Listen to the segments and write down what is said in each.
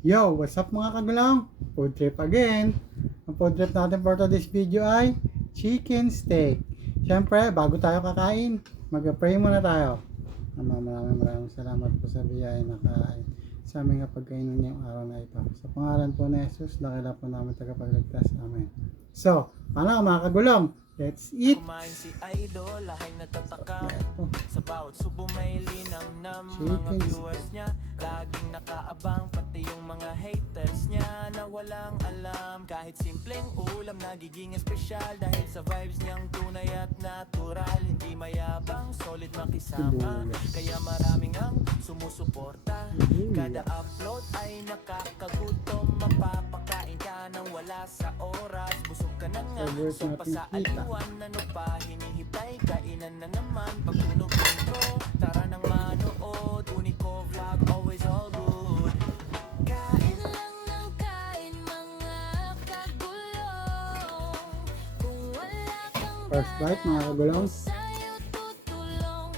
Yo, what's up mga kagulong? Food trip again. Ang food trip natin for today's video ay chicken steak. Siyempre, bago tayo kakain, mag-pray muna tayo. Maraming salamat po sa biyaya na kain sa aming pagkainan ngayong araw na ito. Sa pangalan po ni Jesus, dakila po namin tagapagligtas. Amen. So, paano mga kagulong? Let's eat! Kumain si Idol, lahay nagtataka. Ito. Sa bawat subo may linamnam. Chicken Mga viewers niya, laging nakaabang. Pati yung mga haters niya na walang alam. Kahit simpleng ulam, nagiging espesyal. Dahil sa vibes niyang tunay at natural. Hindi mayabang, solid makisama. Sibuyas. Kaya maraming ang sumusuporta. Kada upload ay nakakagutom. Mapapakain ka nang wala sa oras. Busog ka na nga, Sibuyas so pa sa natin kita. ano pa, hinihintay, kainan na naman. Pag tunog intro, tara nang manood. Unico vlog, always all good. Kain lang ng kain, mga kagulong. Kung wala kang First bite mga kagulong. sa'yo tutulong.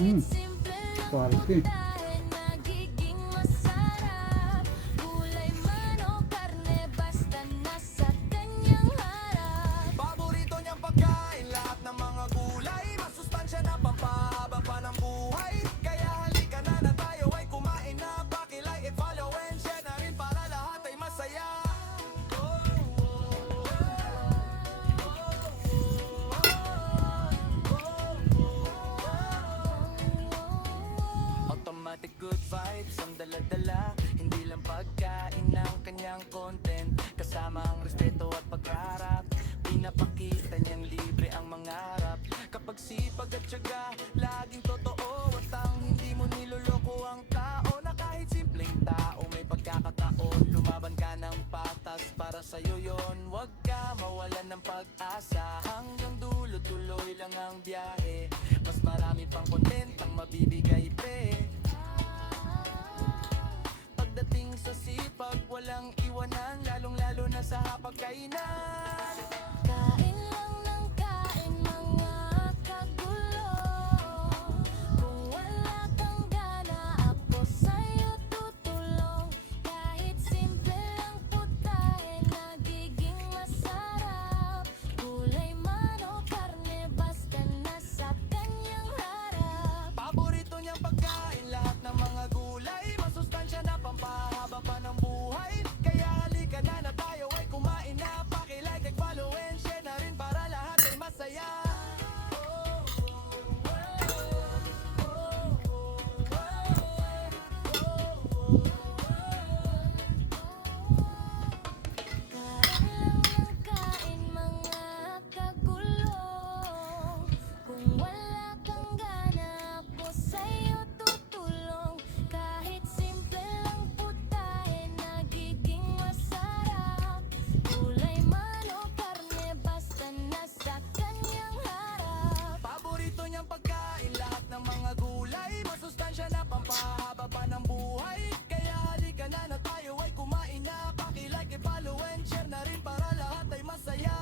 Mm. Kahit simple lang Quality. pagkain, nagiging masarap. Gulay man o karne, basta nasa kanyang harap. Paborito niyang pagkain, lahat ng mga gulay. Masustansya na pampahaba pa ng buhay. Kaya halika na tayo ay kumain na. Paki-like, i-follow and share na rin para lahat ay masaya. Automatic good vibes ang dala-dala. Hindi lang pagkain ng kanyang content. Kasama ang respeto at pagharap. Pinapakita niyang libre ang mangarap. Kapag sipag at tiyaga, laging totoo. At ang hindi mo niloloko ang tao. Na kahit simpleng tao may pagkakataon. Lumaban ka ng patas para sa'yo yon. Huwag ka mawalan ng pag-asa. Hanggang dulo tuloy lang ang biyahe. Mas marami pang content ang mabibigay pe. Pagdating sa sipag, walang iwanan. Lalong-lalo na sa hapagkainan. Kain lang ng kain, mga kagulong. Kung wala kang gana, ako sa'yo tutulong. Kahit simple lang putahe, nagiging masarap. Gulay man o karne, basta nasa kanyang harap. Paborito niyang pagkain, lahat ng mga gulay. Masustansya na pampahaba pa ng buhay. Kaya halika na tayo ay kumain na. Paki-like at follow and share na rin para lahat ay masaya. Kain lang ng kain, mga kagulong. Kung wala kang gana, ako sa'yo tutulong. Kahit simple lang putahe, nagiging masarap. Gulay man o karne, basta nasa kanyang harap. Paborito niyang pagkain, lahat ng mga gulay. Masustansya na pampahaba pa ng buhay. Kaya halika na tayo ay kumain na. Paki-like, i-follow and share na rin para lahat ay masaya.